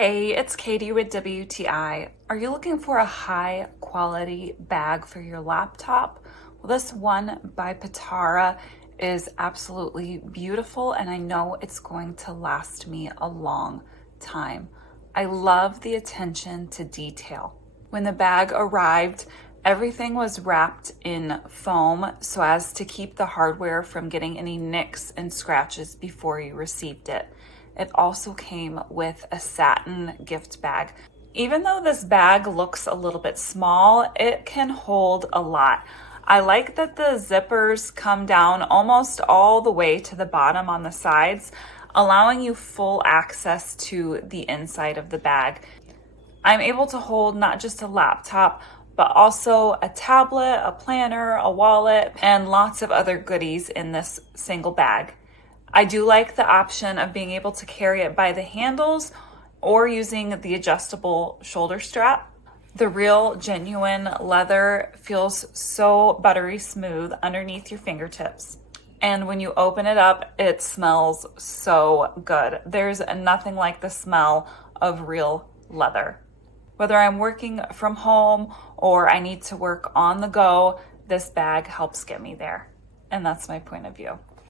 Hey, it's Katie with WTI. Are you looking for a high quality bag for your laptop? Well, this one by Pitaara is absolutely beautiful and I know it's going to last me a long time. I love the attention to detail. When the bag arrived, everything was wrapped in foam so as to keep the hardware from getting any nicks and scratches before you received it. It also came with a satin gift bag. Even though this bag looks a little bit small, it can hold a lot. I like that the zippers come down almost all the way to the bottom on the sides, allowing you full access to the inside of the bag. I'm able to hold not just a laptop, but also a tablet, a planner, a wallet, and lots of other goodies in this single bag. I do like the option of being able to carry it by the handles or using the adjustable shoulder strap. The real genuine leather feels so buttery smooth underneath your fingertips. And when you open it up, it smells so good. There's nothing like the smell of real leather. Whether I'm working from home or I need to work on the go, this bag helps get me there. And that's my point of view.